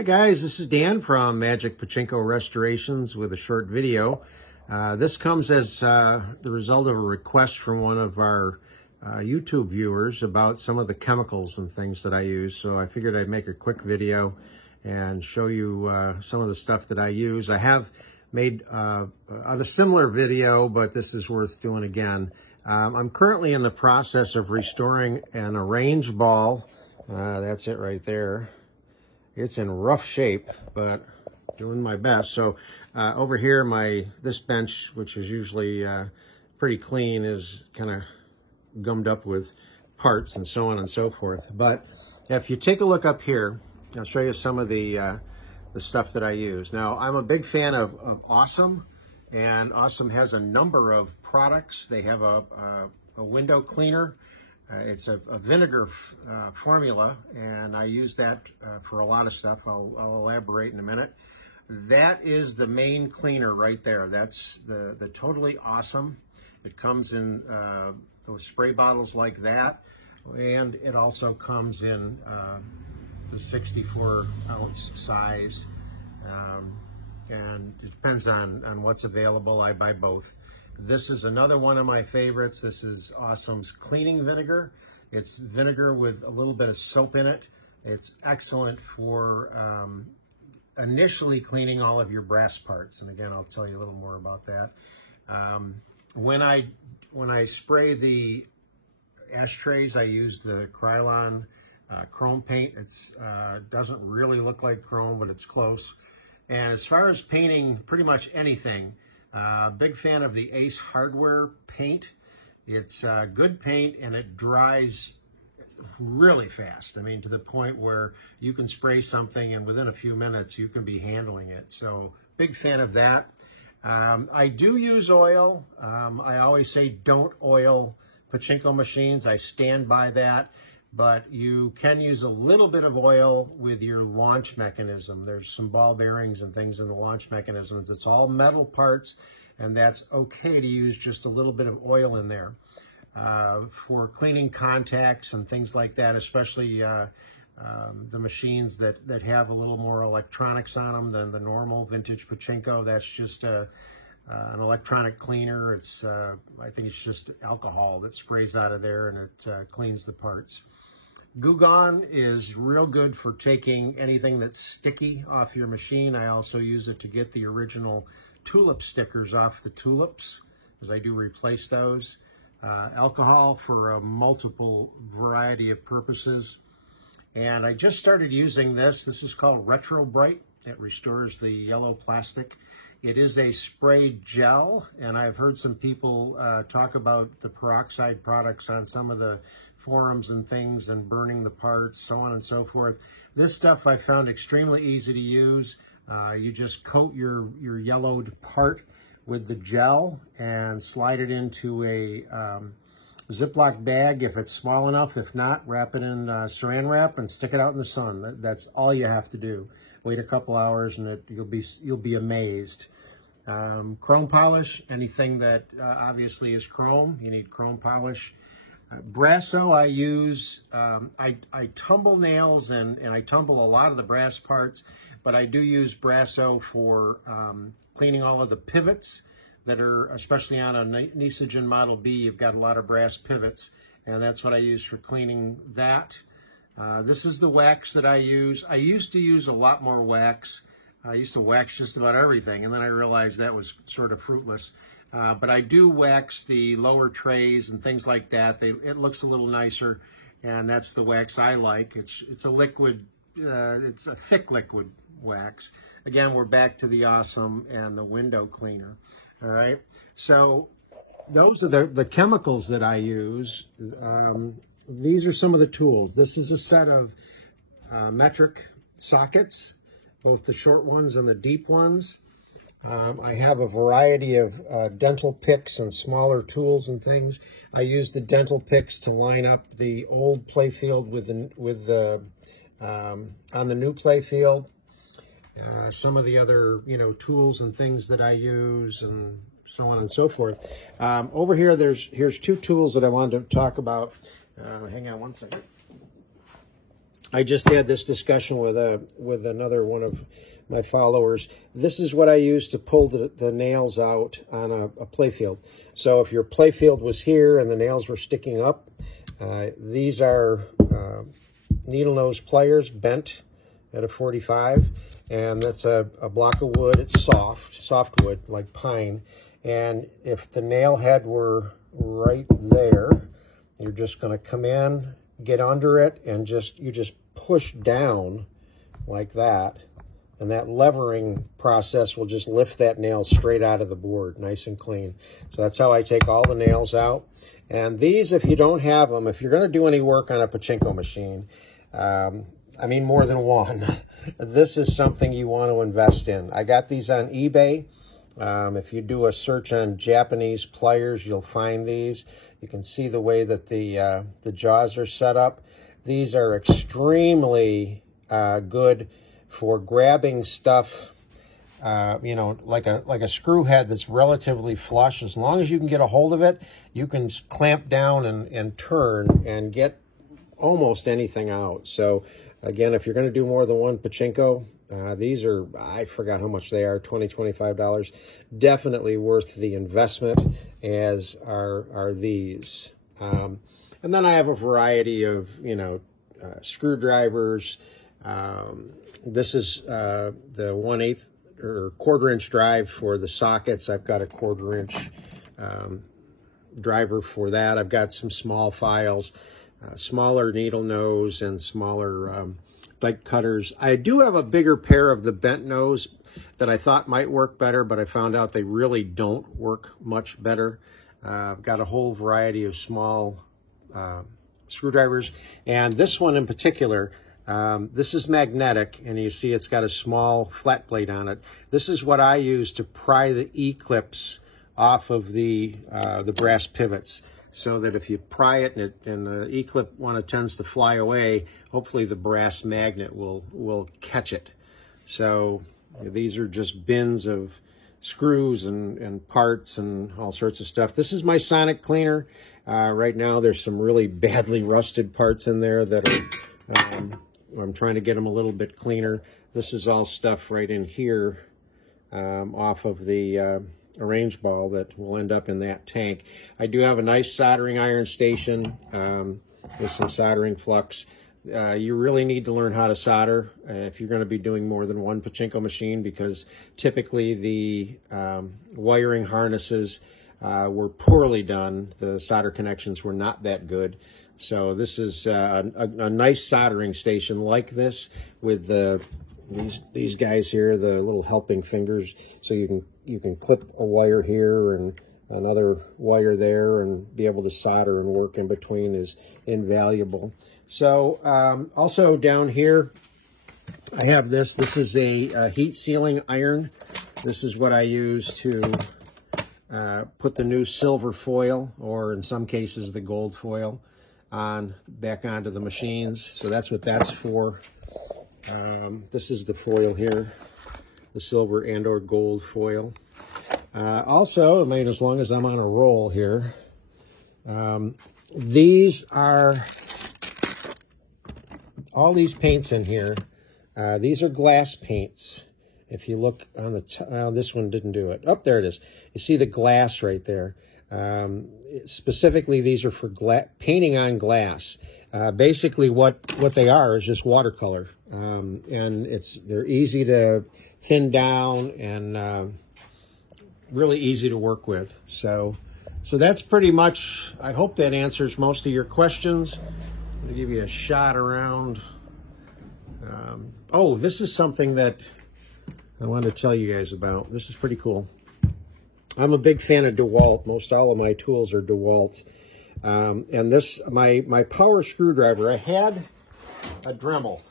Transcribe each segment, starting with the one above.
Hi guys, this is Dan from Magic Pachinko Restorations with a short video. This comes as the result of a request from one of our YouTube viewers about some of the chemicals and things that I use. So I figured I'd make a quick video and show you some of the stuff that I use. I have made on a similar video, but this is worth doing again. I'm currently in the process of restoring an arrange ball. That's it right there. It's in rough shape, but doing my best. So over here, this bench, which is usually pretty clean, is kind of gummed up with parts and so on and so forth. But if you take a look up here, I'll show you some of the stuff that I use. Now, I'm a big fan of Awesome, and Awesome has a number of products. They have a window cleaner. It's a vinegar formula, and I use that for a lot of stuff. I'll elaborate in a minute. That is the main cleaner right there. That's the Totally Awesome. It comes in those spray bottles like that, and it also comes in the 64-ounce size, and it depends on what's available. I buy both. This is another one of my favorites. This is Awesome's cleaning vinegar. It's vinegar with a little bit of soap in it. It's excellent for initially cleaning all of your brass parts. And again, I'll tell you a little more about that. When I spray the ashtrays, I use the Krylon chrome paint. It doesn't really look like chrome, but it's close. And as far as painting pretty much anything, big fan of the Ace Hardware paint. It's good paint, and it dries really fast. I mean, to the point where you can spray something and within a few minutes you can be handling it. So big fan of that. I do use oil. I always say don't oil pachinko machines. I stand by that. But you can use a little bit of oil with your launch mechanism. There's some ball bearings and things in the launch mechanisms. It's all metal parts, and that's okay to use just a little bit of oil in there. For cleaning contacts and things like that, especially the machines that have a little more electronics on them than the normal vintage pachinko, that's just an electronic cleaner. It's I think it's just alcohol that sprays out of there, and it cleans the parts. Goo Gone is real good for taking anything that's sticky off your machine. I also use it to get the original tulip stickers off the tulips, because I do replace those. Alcohol for a multiple variety of purposes. And I just started using this. This is called Retro Bright. It restores the yellow plastic. It is a spray gel, and I've heard some people talk about the peroxide products on some of the forums and things, and burning the parts, so on and so forth. This stuff I found extremely easy to use. You just coat your yellowed part with the gel and slide it into a Ziploc bag if it's small enough. If not, wrap it in saran wrap and stick it out in the sun. That's all you have to do. Wait a couple hours and you'll be amazed. Chrome polish, anything that obviously is chrome, you need chrome polish. Brasso I use, I tumble nails and I tumble a lot of the brass parts, but I do use Brasso for cleaning all of the pivots that are, especially on a Nisogen Model B, you've got a lot of brass pivots, and that's what I use for cleaning that. This is the wax that I use. I used to use a lot more wax. I used to wax just about everything, and then I realized that was sort of fruitless. But I do wax the lower trays and things like that. It looks a little nicer, and that's the wax I like. It's a liquid, it's a thick liquid wax. Again, we're back to the Awesome and the window cleaner. All right, so those are the chemicals that I use. These are some of the tools. This is a set of metric sockets, both the short ones and the deep ones. I have a variety of dental picks and smaller tools and things. I use the dental picks to line up the old playfield on the new playfield. Some of the other, tools and things that I use, and so on and so forth. Over here, here's two tools that I wanted to talk about. Hang on one second. I just had this discussion with another one of my followers. This is what I use to pull the nails out on a playfield. So if your playfield was here and the nails were sticking up, these are needle nose pliers bent at a 45, and that's a block of wood. It's soft wood like pine. And if the nail head were right there, you're just going to come in, get under it, and you just push down like that, and that levering process will just lift that nail straight out of the board, nice and clean. So that's how I take all the nails out. And these, if you don't have them, if you're going to do any work on a pachinko machine, I mean more than one, this is something you want to invest in. I got these on eBay. If you do a search on Japanese pliers, you'll find these. You can see the way that the jaws are set up. These are extremely good for grabbing stuff, you know, like a screw head that's relatively flush. As long as you can get a hold of it, you can clamp down and turn and get almost anything out. So again, if you're going to do more than one pachinko, these are, I forgot how much they are, $20, $25. Definitely worth the investment, as are these. And then I have a variety of, you know, screwdrivers. This is the 1/8 or 1/4 inch drive for the sockets. I've got a 1/4 inch driver for that. I've got some small files, smaller needle nose and smaller bite cutters. I do have a bigger pair of the bent nose that I thought might work better, but I found out they really don't work much better. I've got a whole variety of small screwdrivers, and this one in particular, this is magnetic, and you see it's got a small flat plate on it. This is what I use to pry the E-clips off of the brass pivots, so that if you pry it and the E-clip one tends to fly away, hopefully the brass magnet will catch it. So these are just bins of screws and parts and all sorts of stuff. This is my sonic cleaner. Right now there's some really badly rusted parts in there that are, I'm trying to get them a little bit cleaner. This is all stuff right in here off of the arrange ball that will end up in that tank. I do have a nice soldering iron station with some soldering flux. You really need to learn how to solder if you're going to be doing more than one pachinko machine, because typically the wiring harnesses were poorly done. The solder connections were not that good. So this is a nice soldering station like this with these guys here, the little helping fingers, so you can clip a wire here and another wire there and be able to solder and work in between is invaluable. So also down here I have this. This is a heat sealing iron. This is what I use to put the new silver foil, or in some cases the gold foil, back onto the machines. So that's what that's for. This is the foil here, the silver and or gold foil. Also, I mean, as long as I'm on a roll here, these are all these paints in here. These are glass paints. If you look on the this one didn't do it. Oh, there it is. You see the glass right there. Specifically, these are for painting on glass. Basically, what they are is just watercolor, and they're easy to thin down and really easy to work with. So that's pretty much. I hope that answers most of your questions. I'm gonna give you a shot around. Oh, this is something that I wanted to tell you guys about. This is pretty cool. I'm a big fan of DeWalt. Most all of my tools are DeWalt. And this, my power screwdriver, I had a Dremel,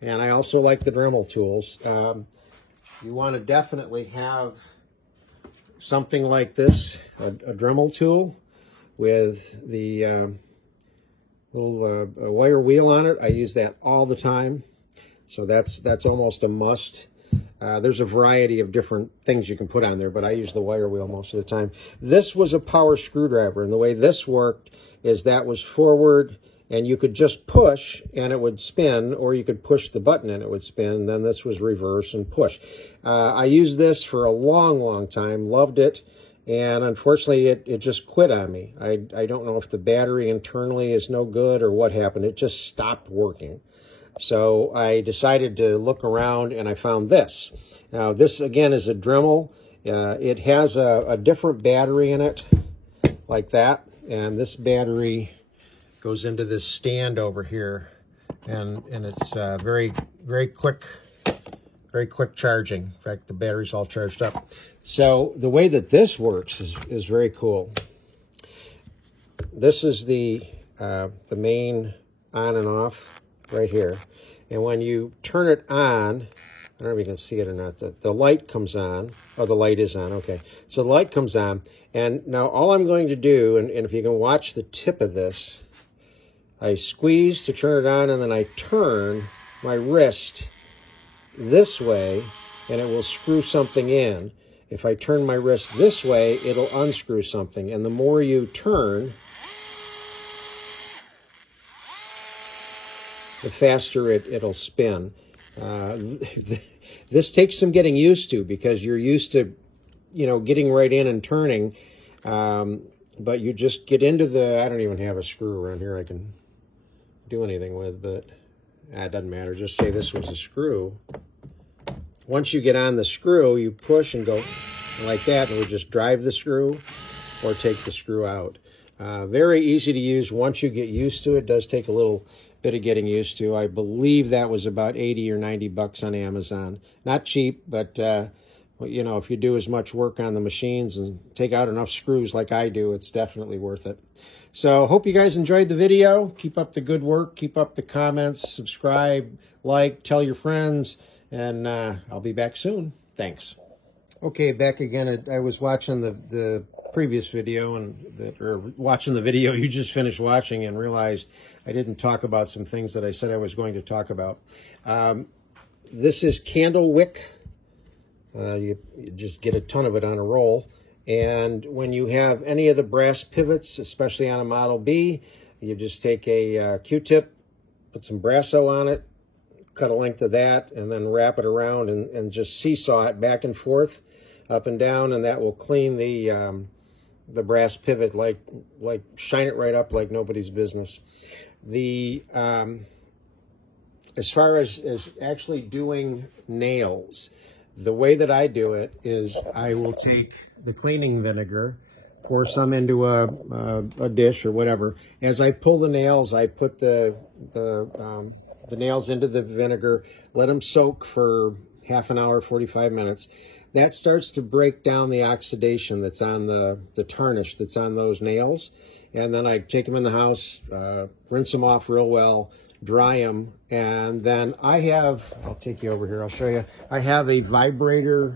and I also like the Dremel tools. You want to definitely have something like this, a Dremel tool with the little wire wheel on it. I use that all the time, so that's almost a must. There's a variety of different things you can put on there, but I use the wire wheel most of the time. This was a power screwdriver, and the way this worked is that was forward and you could just push and it would spin, or you could push the button and it would spin. Then this was reverse and push. I used this for a long time, loved it, and unfortunately it just quit on me. I don't know if the battery internally is no good or what happened. It just stopped working. So I decided to look around and I found this. Now this again is a Dremel. It has a different battery in it, like that, and this battery goes into this stand over here, and it's very quick charging. In fact, the battery's all charged up. So the way that this works is very cool. This is the main on and off right here, and when you turn it on, I don't know if you can see it or not, the light comes on. Oh, the light is on, okay. So the light comes on, and now all I'm going to do, and if you can watch the tip of this, I squeeze to turn it on, and then I turn my wrist this way, and it will screw something in. If I turn my wrist this way, it'll unscrew something, and the more you turn, the faster it'll spin. This takes some getting used to, because you're used to, you know, getting right in and turning, but you just get into I don't even have a screw around here I can do anything with, but it doesn't matter. Just say this was a screw. Once you get on the screw, you push and go like that, and it would just drive the screw or take the screw out. Very easy to use once you get used to it. It does take a little bit of getting used to. I believe that was about 80 or 90 bucks on Amazon. Not cheap, but you know, if you do as much work on the machines and take out enough screws like I do, it's definitely worth it. So hope you guys enjoyed the video. Keep up the good work. Keep up the comments. Subscribe, like, tell your friends, and I'll be back soon. Thanks. Okay, back again. I was watching the previous video, or watching the video you just finished watching, and realized I didn't talk about some things that I said I was going to talk about. This is candle wick. You just get a ton of it on a roll. And when you have any of the brass pivots, especially on a Model B, you just take a Q-tip, put some Brasso on it, cut a length of that, and then wrap it around and just seesaw it back and forth, up and down, and that will clean the brass pivot, like shine it right up like nobody's business. As far as actually doing nails, the way that I do it is I will take the cleaning vinegar, pour some into a dish or whatever. As I pull the nails, I put the nails into the vinegar, let them soak for half an hour, 45 minutes. That starts to break down the oxidation that's on the tarnish that's on those nails. And then I take them in the house, rinse them off real well, dry them, and then I'll take you over here, I'll show you. I have a vibratory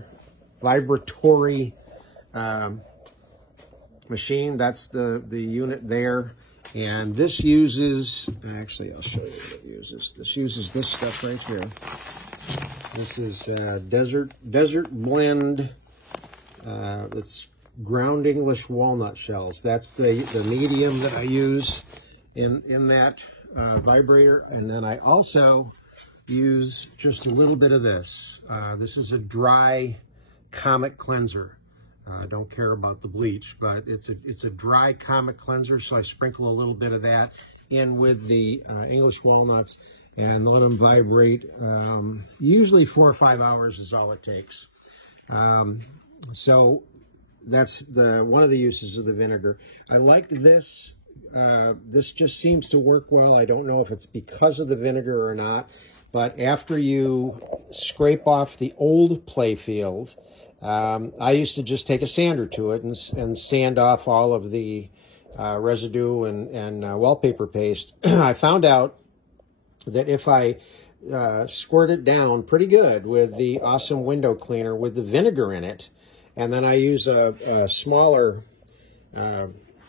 machine. That's the unit there. And this uses, actually I'll show you what it uses. This uses this stuff right here. This is Desert Blend. It's ground English walnut shells. That's the medium that I use in that vibrator. And then I also use just a little bit of this. This is a dry Comet cleanser. I don't care about the bleach, but it's a dry Comet cleanser, so I sprinkle a little bit of that in with the English walnuts and let them vibrate. Usually 4 or 5 hours is all it takes. So that's one of the uses of the vinegar. I like this. This just seems to work well. I don't know if it's because of the vinegar or not, but after you scrape off the old playfield, I used to just take a sander to it and sand off all of the residue and wallpaper paste. I found out that if I squirt it down pretty good with the Awesome Window Cleaner with the vinegar in it, and then I use a smaller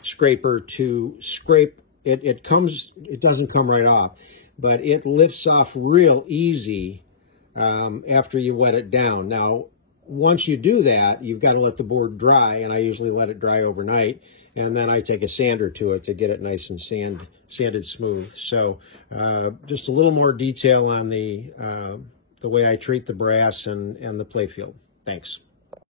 scraper to scrape it, it doesn't come right off, but it lifts off real easy after you wet it down. Now, once you do that, you've got to let the board dry, and I usually let it dry overnight, and then I take a sander to it to get it nice and sanded smooth. So just a little more detail on the way I treat the brass and the playfield. Thanks.